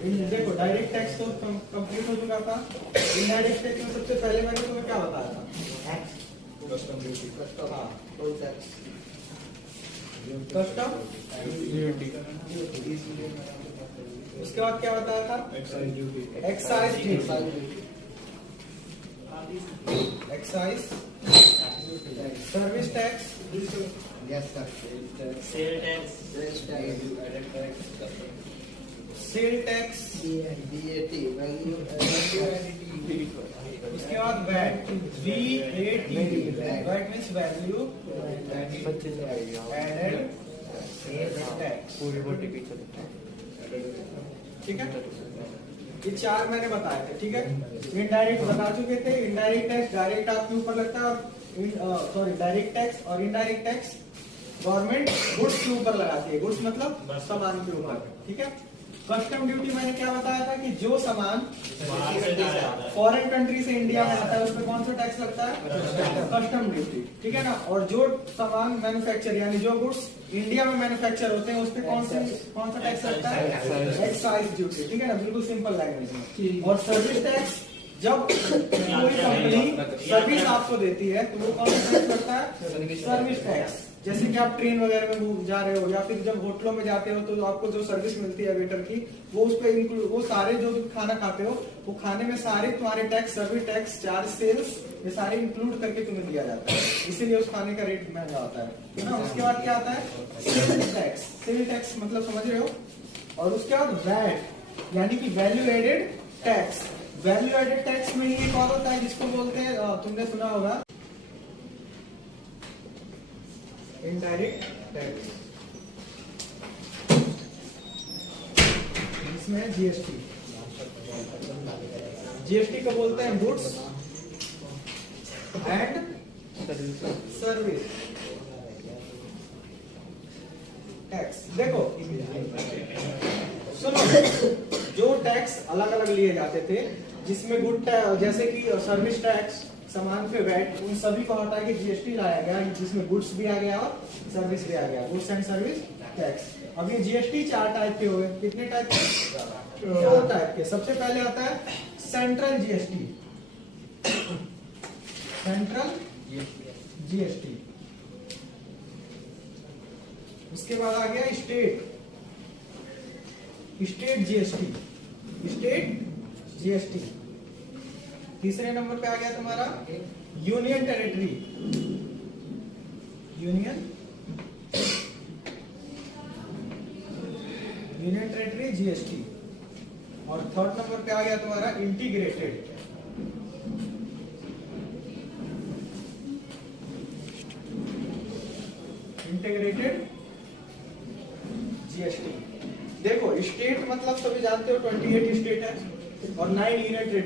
देखो direct tax तो complete हो चुका था। इनडायरेक्ट टैक्स में सबसे पहले मैंने तुम्हें क्या बताया था? कस्टम ड्यूटी, हाँ, टोल टैक्स, कस्टम। उसके बाद क्या बताया था? Excise duty, excise duty, excise, service tax, gas tax, sale tax, sale tax, VAT, value उसके बाद VAT, VAT, VAT means value added tax. ठीक है, ये चार मैंने बताए थे। ठीक है, इनडायरेक्ट बता चुके थे। इनडायरेक्ट टैक्स डायरेक्ट आपके ऊपर लगता है, और डायरेक्ट टैक्स और इनडायरेक्ट टैक्स गवर्नमेंट गुड्स के ऊपर लगाती है। गुड्स मतलब सामान के ऊपर। ठीक है, कस्टम ड्यूटी मैंने क्या बताया था कि जो सामान फॉरेन कंट्री से इंडिया में आता है उस पर कौन सा टैक्स लगता है? Custom duty. ठीक है ना। और जो सामान मैन्युफैक्चर यानी जो गुड्स इंडिया में मैन्युफैक्चर होते हैं उस पर कौन सा टैक्स लगता है? Excise duty. ठीक है ना, बिल्कुल सिंपल लैंग्वेज में। और सर्विस टैक्स, जब कोई कंपनी सर्विस आपको देती है तो वो कौन सा टैक्स लगता है? Service tax. जैसे कि आप ट्रेन वगैरह में जा रहे हो या फिर जब होटलों में जाते हो तो आपको जो सर्विस मिलती है वेटर की, वो उस पे इंक्लूड, वो सारे जो खाना खाते हो वो खाने में सारे तुम्हारे tax, service tax, charge, sales, ये सारे इंक्लूड करके तुम्हें दिया जाता है। इसीलिए उस खाने का रेट महंगा होता है ना। उसके बाद क्या आता है? Cell tax. सेल टैक्स मतलब समझ रहे हो। और उसके बाद वैट यानी कि value added tax. Value added tax में ही एक और होता है जिसको बोलते हैं, तुमने सुना होगा, इनडायरेक्ट टैक्स। इसमें जीएसटी, जीएसटी को बोलते हैं गुड्स एंड सर्विस टैक्स। देखो सुनो, जो टैक्स अलग अलग लिए जाते थे जिसमें गुड टैक्स, जैसे कि सर्विस टैक्स, सामान पे वैट, उन सभी को हटा के जीएसटी लाया गया जिसमें गुड्स भी आ गया और सर्विस भी आ गया, गुड्स एंड सर्विस टैक्स। अब ये जीएसटी चार टाइप के हुए। कितने टाइप के? चार टाइप के। सबसे पहले आता है सेंट्रल जीएसटी, सेंट्रल जीएसटी। उसके बाद आ गया state, state GST, state GST. तीसरे नंबर पे आ गया तुम्हारा union territory, union territory GST. और थर्ड नंबर पे आ गया तुम्हारा इंटीग्रेटेड, जीएसटी। देखो स्टेट मतलब सभी जानते हो 28 स्टेट है और 9 यूनियन टेरिटरी।